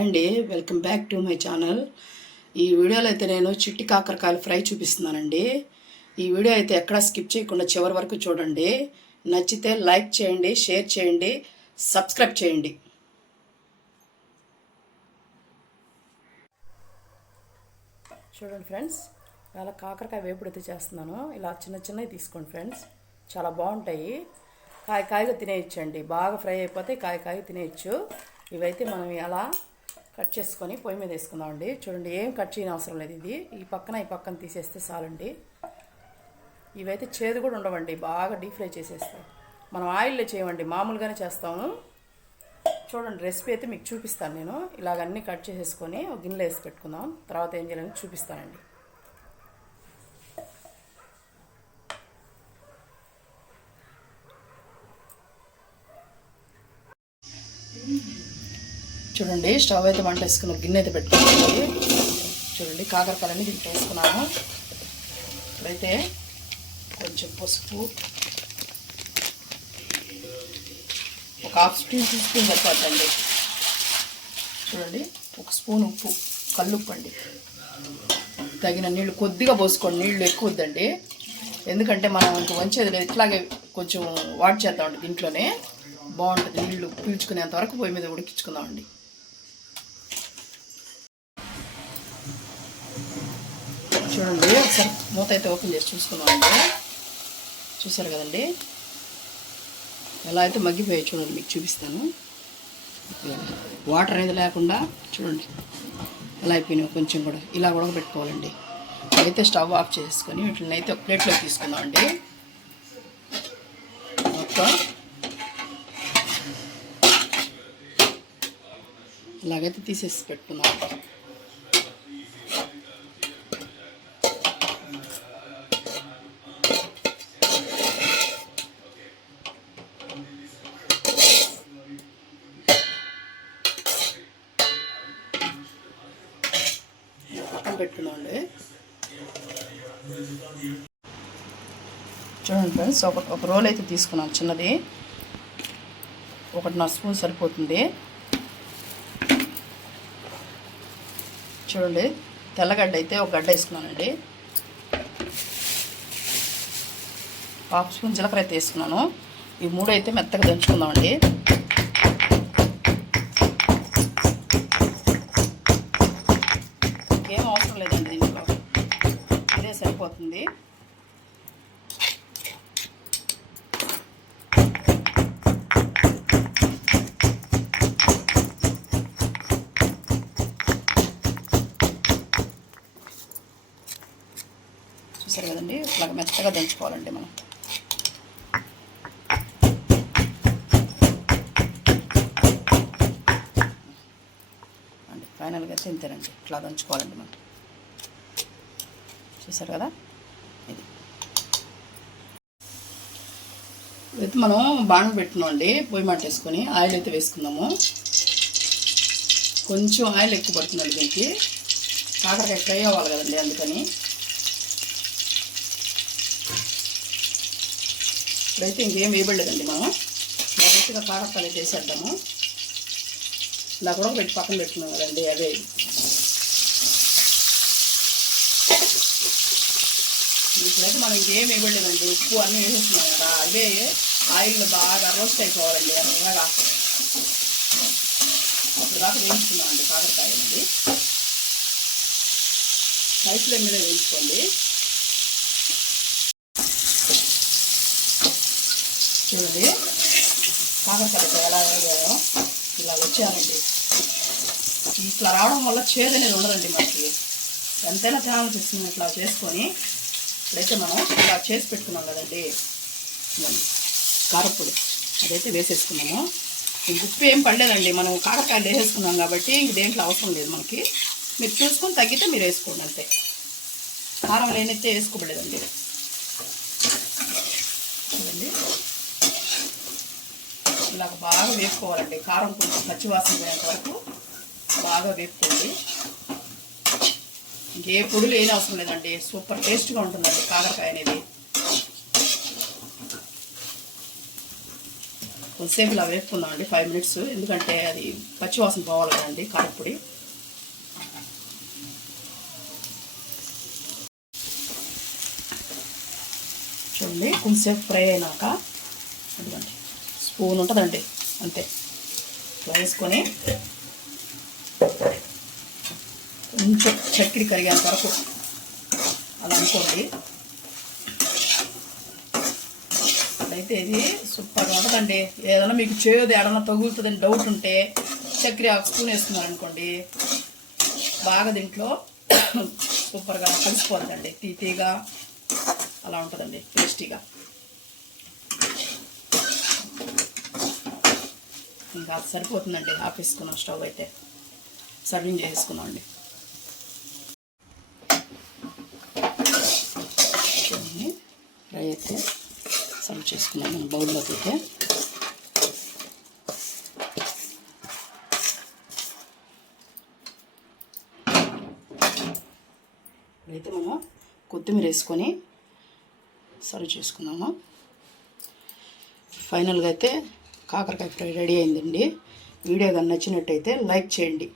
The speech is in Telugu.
హాయ్ అండి, welcome back to my channel. ఈ వీడియోలో అయితే నేను చిట్టి కాకరకాయలు ఫ్రై చూపిస్తున్నానండి. ఈ వీడియో అయితే ఎక్కడా స్కిప్ చేయకుండా చివరి వరకు చూడండి. నచ్చితే లైక్ చేయండి, షేర్ చేయండి, సబ్స్క్రైబ్ చేయండి. చూడండి ఫ్రెండ్స్, ఇలా కాకరకాయ వేపుడు చేస్తున్నాను. ఇలా చిన్న చిన్నవి తీసుకోండి ఫ్రెండ్స్, చాలా బాగుంటాయి. కాయగా తినేయచ్చండి. బాగా ఫ్రై అయిపోతే కాయగా తినేయచ్చు. ఇవైతే మనం అలా కట్ చేసుకొని పొయ్యి మీద వేసుకుందామండి. చూడండి, ఏం కట్ చేయని అవసరం లేదు. ఇది ఈ పక్కన తీసేస్తే చాలండి. ఇవైతే చేదు కూడా ఉండవండి, బాగా డీప్ ఫ్రై చేసేస్తాం. మనం ఆయిల్లో చేయమండి, మామూలుగానే చేస్తాము. చూడండి, రెసిపీ అయితే మీకు చూపిస్తాను. నేను ఇలాగ అన్నీ కట్ చేసేసుకొని ఒక గిన్నెలో వేసి పెట్టుకుందాం. తర్వాత ఏం చేయాలని చూపిస్తానండి. చూడండి, స్టవ్ అయితే వంట వేసుకున్న గిన్నె అయితే పెట్టుకోవాలి. చూడండి, కాకరకాయలన్నీ దీంట్లో వేసుకున్నాము. ఇప్పుడైతే కొంచెం పసుపు, ఒక హాఫ్ స్పూన్ సరిపోతుందండి. చూడండి, ఒక స్పూన్ ఉప్పు, కల్లుప్పు అండి. తగిన నీళ్ళు కొద్దిగా పోసుకోండి, నీళ్ళు ఎక్కువ వద్దండి. ఎందుకంటే మనం ఇంక వంచేది లేదు, ఇట్లాగే కొంచెం వాట్ చేద్దామండి. దీంట్లోనే బాగుంటుంది. నీళ్ళు పీల్చుకునేంత వరకు పొయ్యి మీద ఉడికించుకుందామండి. చూడండి, ఒకసారి మూత అయితే ఓపెన్ చేసి చూసుకుందామండి. చూసారు కదండి, ఎలా అయితే మగ్గిపోయాయి. చూడండి, మీకు చూపిస్తాను. వాటర్ అనేది లేకుండా చూడండి ఎలా అయిపోయినాయి. కొంచెం కూడా ఇలా ఉడకబెట్టుకోవాలండి. అయితే స్టవ్ ఆఫ్ చేసుకొని వీటిని అయితే ఒక ప్లేట్లో తీసుకుందామండి. మొత్తం ఇలాగైతే తీసేసి పెట్టుకుందాం. పెట్టుకున్నామండి. చూడండి ఫ్రెండ్స్, ఒక రోల్ అయితే తీసుకున్నాను చిన్నది. 1.5 స్పూన్ సరిపోతుంది. చూడండి, తెల్లగడ్డ అయితే ఒక గడ్డ వేసుకున్నానండి. 1/2 స్పూన్ జీలకర్ర అయితే వేసుకున్నాను. ఈ 3 అయితే మెత్తగా దంచుకుందామండి. ఏం అవసరం లేదండి, దీంట్లో ఇదే సరిపోతుంది. చూసారు కదండి, ఇట్లాగ మెత్తగా దంచుకోవాలండి మనం. అండి ఫైనల్గా తింటారండి, ఇట్లా దంచుకోవాలండి మనం. చూసారు కదా, ఇది అయితే మనం బాణం పెట్టుకున్నామండి. పొయ్యి మాట వేసుకొని ఆయిల్ అయితే వేసుకుందాము. కొంచెం ఆయిల్ ఎక్కువ పడుతుందండి దీనికి, కాకరకాయ ఫ్రై అవ్వాలి కదండి, అందుకని. ఇప్పుడైతే ఇంకేం వేయబడలేదండి. మనం డైరెక్ట్గా కాకరకాయలు చేసేద్దాము. ఇలా కూడా పెట్టి పక్కన పెట్టుకున్నాం కదండి, అవే. ఇప్పుడైతే మనం ఇంకేం వేయబడలేదండి, ఉప్పు అన్నీ వేసేస్తున్నాం కదా. అవే ఆయిల్లో బాగా రోస్ట్ అయిపోవాలండి, ఎర్రగా. అప్పుడు దాకా వేయించుకున్నామండి కాకరకాయ అనేది. హై ఫ్లేమ్ మీద వేయించుకోండి. చూడండి, కాకరకాయ ఎలా వేయాలో ఇలా వచ్చానండి. ఇట్లా రావడం వల్ల చేదు అనేది ఉండదండి మనకి. ఎంతైనా తినాలనిపిస్తుంది ఇట్లా చేసుకొని. ఇప్పుడైతే మనం ఇలా చేసి పెట్టుకున్నాం కదండి కారపొడి, అదైతే వేసేసుకున్నాము. ఉప్పు ఏం పడలేదండి, మనం కాకరకాయలు వేసేసుకున్నాం కాబట్టి ఇంక దేంట్లో అవసరం లేదు మనకి. మీరు చూసుకొని తగ్గితే మీరు వేసుకోండి అంతే. కారం లేనైతే వేసుకోబడలేదండి. చూడండి, ఇలాగ బాగా వేపుకోవాలండి. కారం కొంచెం పచ్చివాసన పోయేంత వరకు బాగా వేపుకోండి. ఇంకే పొడులు ఏం అవసరం లేదండి, సూపర్ టేస్ట్గా ఉంటుందండి కాకరకాయ అనేది. కొంతసేపు ఇలా వేపుకుందామండి 5 మినిట్స్, ఎందుకంటే అది పచ్చివాసన పోవాలి కదండి కారపొడి. చూడండి కొంతసేపు ఫ్రై అయినాక ఎందుకంటే స్పూన్ ఉంటుందండి అంతే ఇట్లా వేసుకొని కొంచెం చక్కెర కరిగేంత వరకు అలా అనుకోండి. అయితే ఇది సూపర్గా ఉంటుందండి. ఏదైనా మీకు చేదు ఏడన్నా తగులుతుందని డౌట్ ఉంటే చక్కెర స్పూన్ వేసుకున్నారనుకోండి, బాగా దీంట్లో సూపర్గా కలిసిపోతుందండి. తీగా అలా ఉంటుందండి, టేస్టీగా. ఇంకా సరిపోతుందండి. ఆపేసుకున్నాం స్టవ్ అయితే, సర్వింగ్ చేసుకున్నాం అండి. ఫ్రై అయితే సర్వ్ చేసుకున్నాం మనం బౌల్లోకి అయితే. ఇప్పుడైతే మనం కొత్తిమీర వేసుకొని సర్వ్ చేసుకున్నాము. ఫైనల్గా అయితే కాకరకాయ ఫ్రై రెడీ అయిందండి. వీడియో కానీ నచ్చినట్టయితే లైక్ చేయండి.